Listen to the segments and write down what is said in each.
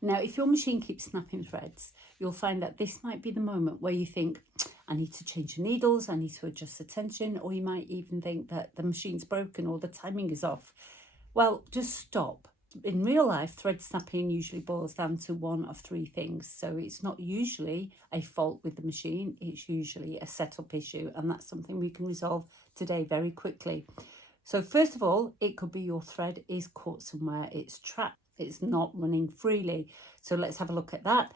Now, if your machine keeps snapping threads, you'll find that this might be the moment where you think, I need to change the needles, I need to adjust the tension, or you might even think that the machine's broken or the timing is off. Well, just stop. In real life, thread snapping usually boils down to one of three things. So it's not usually a fault with the machine, it's usually a setup issue, and that's something we can resolve today very quickly. So first of all, it could be your thread is caught somewhere, it's trapped, it's not running freely. So let's have a look at that.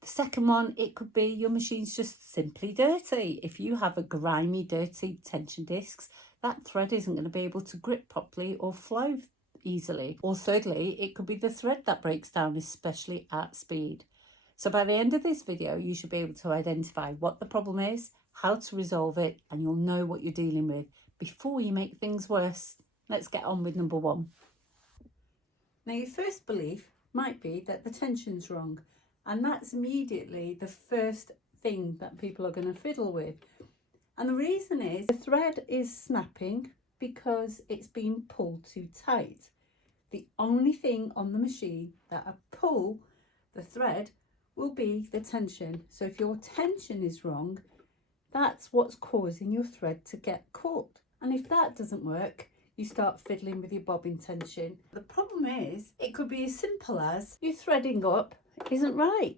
The second one, it could be your machine's just simply dirty. If you have a grimy, dirty tension discs, that thread isn't going to be able to grip properly or flow easily. Or thirdly, it could be the thread that breaks down, especially at speed. So by the end of this video, you should be able to identify what the problem is, how to resolve it, and you'll know what you're dealing with before you make things worse. Let's get on with number one. Now, your first belief might be that the tension's wrong, and that's immediately the first thing that people are going to fiddle with. And the reason is the thread is snapping because it's been pulled too tight. The only thing on the machine that will pull the thread will be the tension. So if your tension is wrong, that's what's causing your thread to get caught. And if that doesn't work, you start fiddling with your bobbin tension. The problem is, it could be as simple as your threading up isn't right.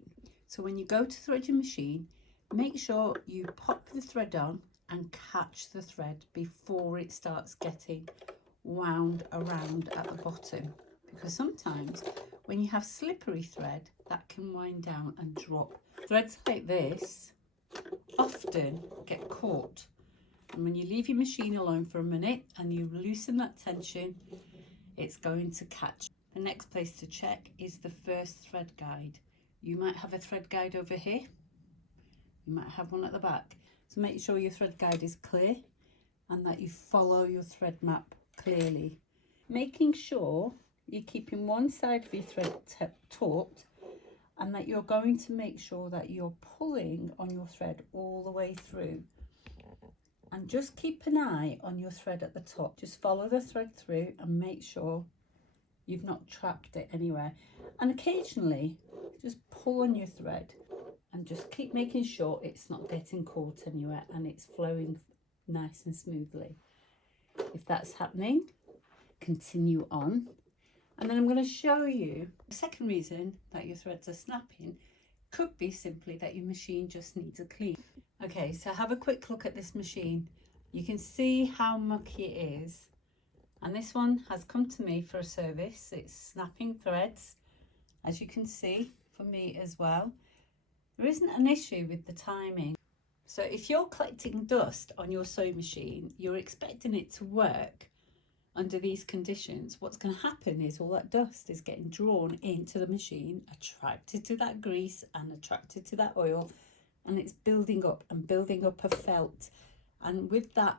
So when you go to thread your machine, make sure you pop the thread on and catch the thread before it starts getting wound around at the bottom, because sometimes when you have slippery thread, that can wind down and drop. Threads like this often get caught, and when you leave your machine alone for a minute and you loosen that tension, it's going to catch. The next place to check is the first thread guide. You might have a thread guide over here, you might have one at the back, so make sure your thread guide is clear and that you follow your thread map clearly, making sure you're keeping one side of your thread taut, and that you're going to make sure that you're pulling on your thread all the way through, and just keep an eye on your thread at the top. Just follow the thread through and make sure you've not trapped it anywhere, and occasionally just pull on your thread and just keep making sure it's not getting caught anywhere and it's flowing nice and smoothly. If that's happening, continue on. And then I'm going to show you the second reason that your threads are snapping. Could be simply that your machine just needs a clean. Okay, so have a quick look at this machine. You can see how mucky it is. And this one has come to me for a service. It's snapping threads, as you can see, for me as well. There isn't an issue with the timing. So if you're collecting dust on your sewing machine, you're expecting it to work under these conditions. What's going to happen is all that dust is getting drawn into the machine, attracted to that grease and attracted to that oil, and it's building up and building up a felt. And with that,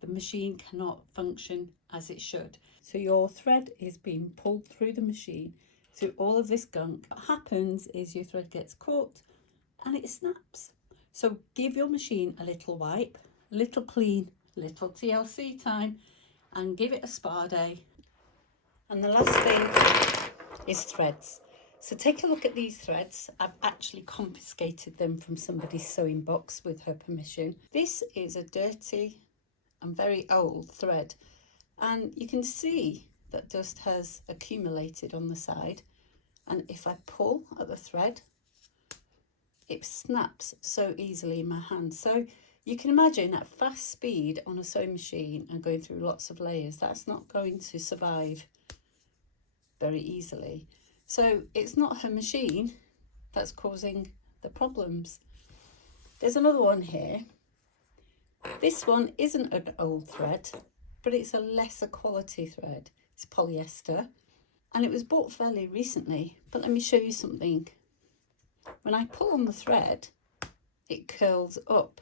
the machine cannot function as it should. So your thread is being pulled through the machine through all of this gunk. What happens is your thread gets caught and it snaps. So give your machine a little wipe, a little clean, little TLC time, and give it a spa day. And the last thing is threads. So take a look at these threads. I've actually confiscated them from somebody's sewing box with her permission. This is a dirty and very old thread, and you can see that dust has accumulated on the side, and if I pull at the thread, it snaps so easily in my hand. So you can imagine at fast speed on a sewing machine and going through lots of layers, that's not going to survive very easily. So it's not her machine that's causing the problems. There's another one here. This one isn't an old thread, but it's a lesser quality thread. It's polyester, and it was bought fairly recently. But let me show you something. When I pull on the thread, it curls up.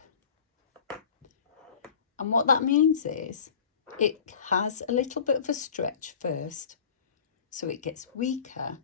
And what that means is it has a little bit of a stretch first, so it gets weaker,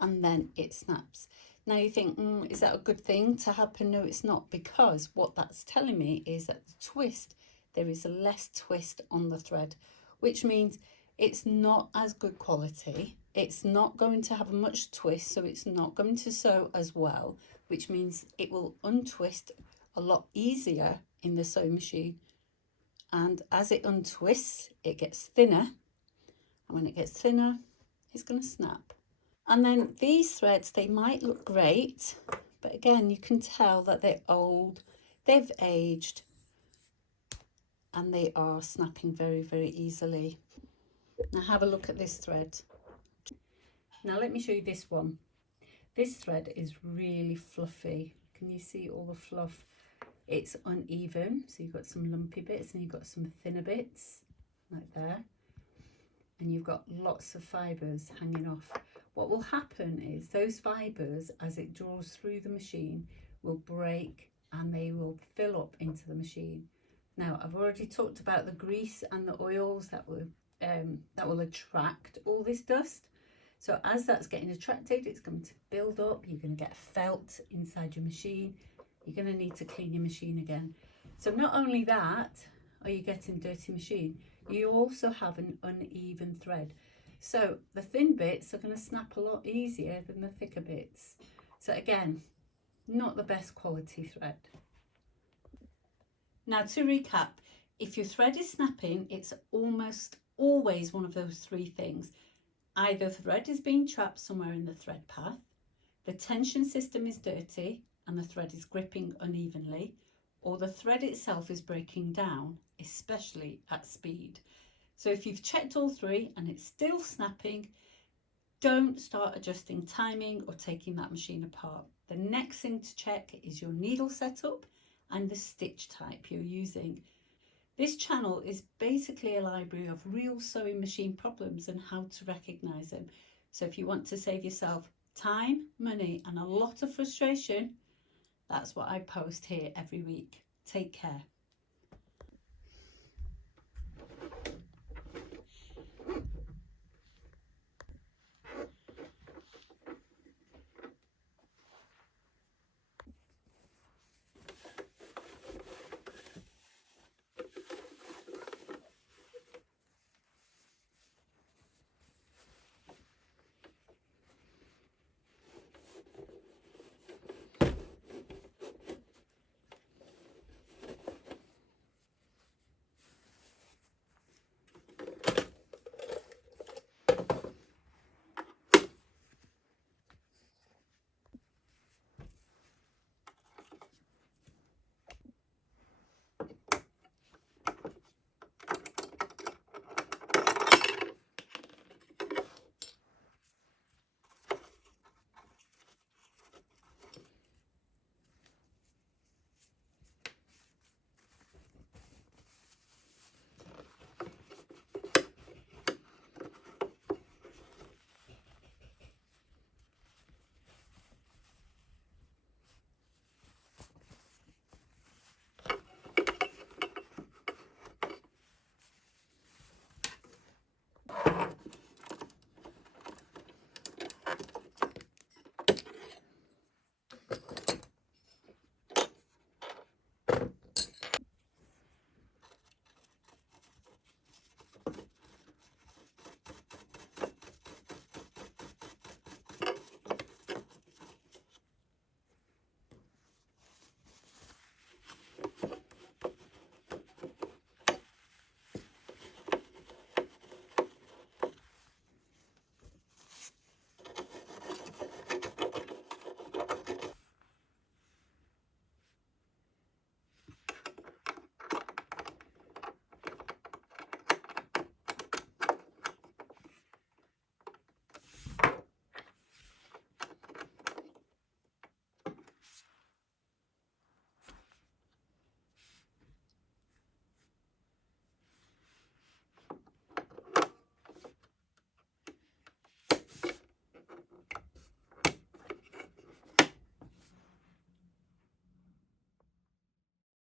and then it snaps. Now you think, is that a good thing to happen? No, it's not, because what that's telling me is that the twist, there is less twist on the thread, which means it's not as good quality it's not going to have much twist, so it's not going to sew as well, which means it will untwist a lot easier in the sewing machine. And as it untwists, it gets thinner, and when it gets thinner, it's going to snap. And then these threads, they might look great, but again, you can tell that they're old, they've aged, and they are snapping very, very easily. Now have a look at this thread. Now let me show you this one. This thread is really fluffy. Can you see all the fluff? It's uneven, so you've got some lumpy bits and you've got some thinner bits, like there. And you've got lots of fibres hanging off. What will happen is those fibres, as it draws through the machine, will break and they will fill up into the machine. Now, I've already talked about the grease and the oils that will attract all this dust. So as that's getting attracted, it's going to build up. You're going to get felt inside your machine. You're going to need to clean your machine again. So not only that are you getting dirty machine, you also have an uneven thread. So the thin bits are going to snap a lot easier than the thicker bits. So again, not the best quality thread. Now to recap, if your thread is snapping, it's almost always one of those three things. Either the thread is being trapped somewhere in the thread path, the tension system is dirty and the thread is gripping unevenly, or the thread itself is breaking down, especially at speed. So if you've checked all three and it's still snapping, don't start adjusting timing or taking that machine apart. The next thing to check is your needle setup and the stitch type you're using. This channel is basically a library of real sewing machine problems and how to recognise them. So if you want to save yourself time, money and a lot of frustration, that's what I post here every week. Take care.